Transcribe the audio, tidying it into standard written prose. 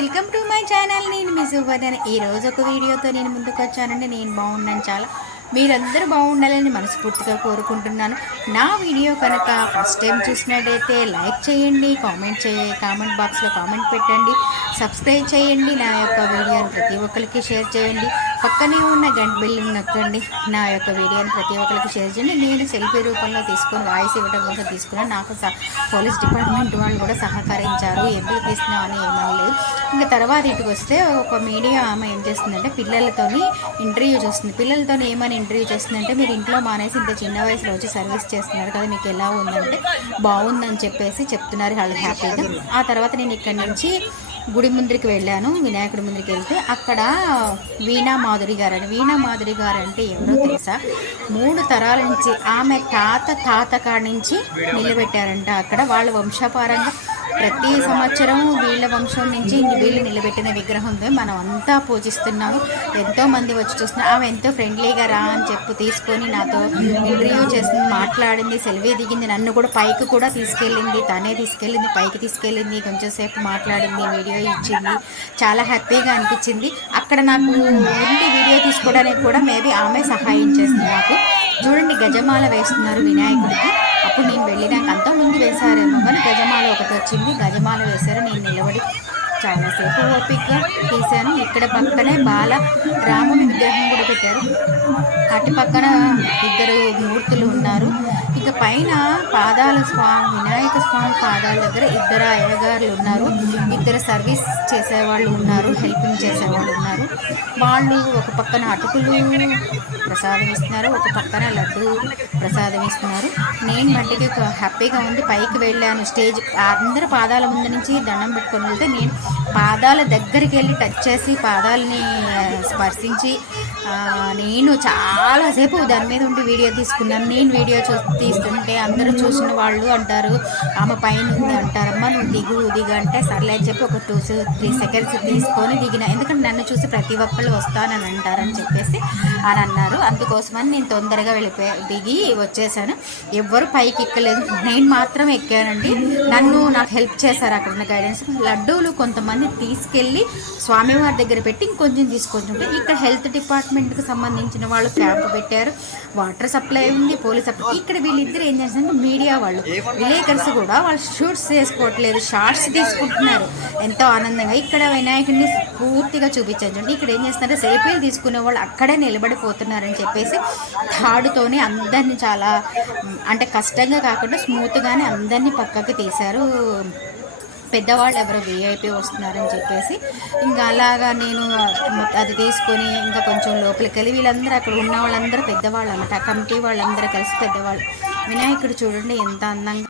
Welcome to my channel. నేను మీ సువర్ణ. ఈరోజు ఒక వీడియోతో నేను ముందుకు వచ్చానండి. నేను బాగున్నాను, చాలా మీరందరూ బాగుండాలని మనస్ఫూర్తిగా కోరుకుంటున్నాను. నా వీడియో కనుక ఫస్ట్ టైం చూసినట్టయితే లైక్ చేయండి, కామెంట్ బాక్స్లో కామెంట్ పెట్టండి, సబ్స్క్రైబ్ చేయండి, నా యొక్క వీడియోని ప్రతి ఒక్కరికి షేర్ చేయండి, పక్కనే ఉన్న గంట బిల్లుని నొక్కండి. నా యొక్క వీడియోని ప్రతి ఒక్కరికి షేర్ చేయండి. నేను సెల్ఫీ రూపంలో తీసుకొని వాయిస్ ఇవ్వడం కోసం తీసుకున్నాను. నాకు పోలీస్ డిపార్ట్మెంట్ వాళ్ళు కూడా సహకరించారు. ఎందుకు తీసినావు అని ఏమనలేదు. ఇంకా తర్వాత ఇంటికి వస్తే ఒక మీడియా ఆమె ఏం చేస్తుందంటే పిల్లలతోని ఇంటర్వ్యూ చేస్తుంది. పిల్లలతో ఏమని ఇంటర్వ్యూ చేస్తుందంటే, మీరు ఇంట్లో మానేసి ఇంత చిన్న వయసులో వచ్చి సర్వీస్ చేస్తున్నారు కదా, మీకు ఎలా ఉందంటే బాగుందని చెప్పేసి చెప్తున్నారు వాళ్ళు హ్యాపీగా. ఆ తర్వాత నేను ఇక్కడి నుంచి గుడి ముందరికి వెళ్ళాను. వినాయకుడి ముందరికి వెళ్తే అక్కడ వీణా మాధురి గారు అంటే ఎవరో తెలుసా, 3 తరాల నుంచి ఆమె తాత కాడి నుంచి నిలబెట్టారంట. అక్కడ వాళ్ళ వంశపారంగా ప్రతి సంవత్సరం వీళ్ళ వంశం నుంచి వీళ్ళు నిలబెట్టిన విగ్రహంతో మనం అంతా పూజిస్తున్నాము. ఎంతోమంది వచ్చి చూస్తున్నారు. ఆమె ఎంతో ఫ్రెండ్లీగా రా అని చెప్పి తీసుకొని నాతో ఇంటర్వ్యూ చేసింది, మాట్లాడింది, సెల్ఫీ దిగింది, నన్ను కూడా పైకి కూడా తీసుకెళ్ళింది, తనే తీసుకెళ్ళింది, పైకి తీసుకెళ్ళింది, కొంచెం సేపు మాట్లాడింది, వీడియో ఇచ్చింది. చాలా హ్యాపీగా అనిపించింది. అక్కడ నాకు ఉండి వీడియో తీసుకోవడానికి కూడా మేబీ ఆమె సహాయం చేస్తుంది నాకు. చూడండి, గజమాల వేస్తున్నారు వినాయకుడికి. అప్పుడు నేను వెళ్ళినాక అంతకుముందు వేశారేమో కానీ గజమాల ఒకటి వచ్చింది. గజమాల వేశారు. నేను నిలబడి చాలాసేపు ఓపికగా తీశాను. ఇక్కడ పక్కనే బాల రాముని విగ్రహం కూడా పెట్టారు. అటు పక్కన 2 మూర్తులు ఉన్నారు. ఇక పైన వినాయక స్వామి పాదాల దగ్గర 2 అయ్యగారులు ఉన్నారు. 2 సర్వీస్ చేసేవాళ్ళు ఉన్నారు, హెల్పింగ్ చేసేవాళ్ళు ఉన్నారు. వాళ్ళు ఒక పక్కన అటుకులు ప్రసాదం ఇస్తున్నారు, ఒక పక్కన లడ్డు ప్రసాదం ఇస్తున్నారు. నేను మట్టికి హ్యాపీగా ఉంది. పైకి వెళ్ళాను. స్టేజ్ అందరి పాదాల ముందు నుంచి దండం పెట్టుకొని వెళ్తే నేను పాదాల దగ్గరికి వెళ్ళి టచ్ చేసి పాదాలని స్పర్శించి నేను చాలాసేపు దాని మీద ఉండి వీడియో తీసుకున్నాను. నేను వీడియో తీస్తుంటే అందరూ చూసిన వాళ్ళు అంటారు, ఆమె పైన ఉంది అంటారమ్మా, నువ్వు దిగు అంటే సర్లే అని చెప్పి ఒక 2-3 సెకండ్స్ తీసుకొని దిగిన. ఎందుకంటే నన్ను చూసి ప్రతి ఒక్కళ్ళు వస్తానని అంటారని చెప్పేసి అని అన్నారు. అందుకోసమని నేను తొందరగా దిగి వచ్చేసాను. ఎవ్వరు పైకి ఎక్కలేదు, నేను మాత్రం ఎక్కానండి. నాకు హెల్ప్ చేశారు అక్కడ ఉన్న గైడెన్స్. లడ్డూలు కొంతమంది తీసుకెళ్ళి స్వామివారి దగ్గర పెట్టి ఇంకొంచెం తీసుకొచ్చుంటే, ఇక్కడ హెల్త్ డిపార్ట్మెంట్కి సంబంధించిన వాళ్ళు క్యాంప్ పెట్టారు, వాటర్ సప్లై ఉంది, పోలీస్ సప్లై. ఇక్కడ వీళ్ళిద్దరు ఏం చేస్తారంటే మీడియా వాళ్ళు, విలేకర్స్ కూడా వాళ్ళు షూట్స్ చేసుకోవట్లేదు, షార్ట్స్ తీసుకుంటున్నారు ఎంతో ఆనందంగా. ఇక్కడ వినాయకుడిని పూర్తిగా చూపించండి. ఇక్కడ ఏం చేస్తున్నారంటే సెల్ఫీలు తీసుకునే వాళ్ళు అక్కడే నిలబడిపోతున్నారని చెప్పేసి తాడుతోనే అందరినీ చాలా అంటే కష్టంగా కాకుండా స్మూత్గానే అందరినీ పక్కకి తీశారు. పెద్దవాళ్ళు ఎవరో వీఐపీ వస్తున్నారని చెప్పేసి ఇంకా అలాగా నేను అది తీసుకొని ఇంకా కొంచెం లోపలికి వెళ్ళి వీళ్ళందరూ అక్కడ ఉన్న వాళ్ళందరూ పెద్దవాళ్ళు అన్నమాట. కమిటీ వాళ్ళందరూ కలిసి పెద్దవాళ్ళు. వినాయకుడు చూడండి ఎంత అందంగా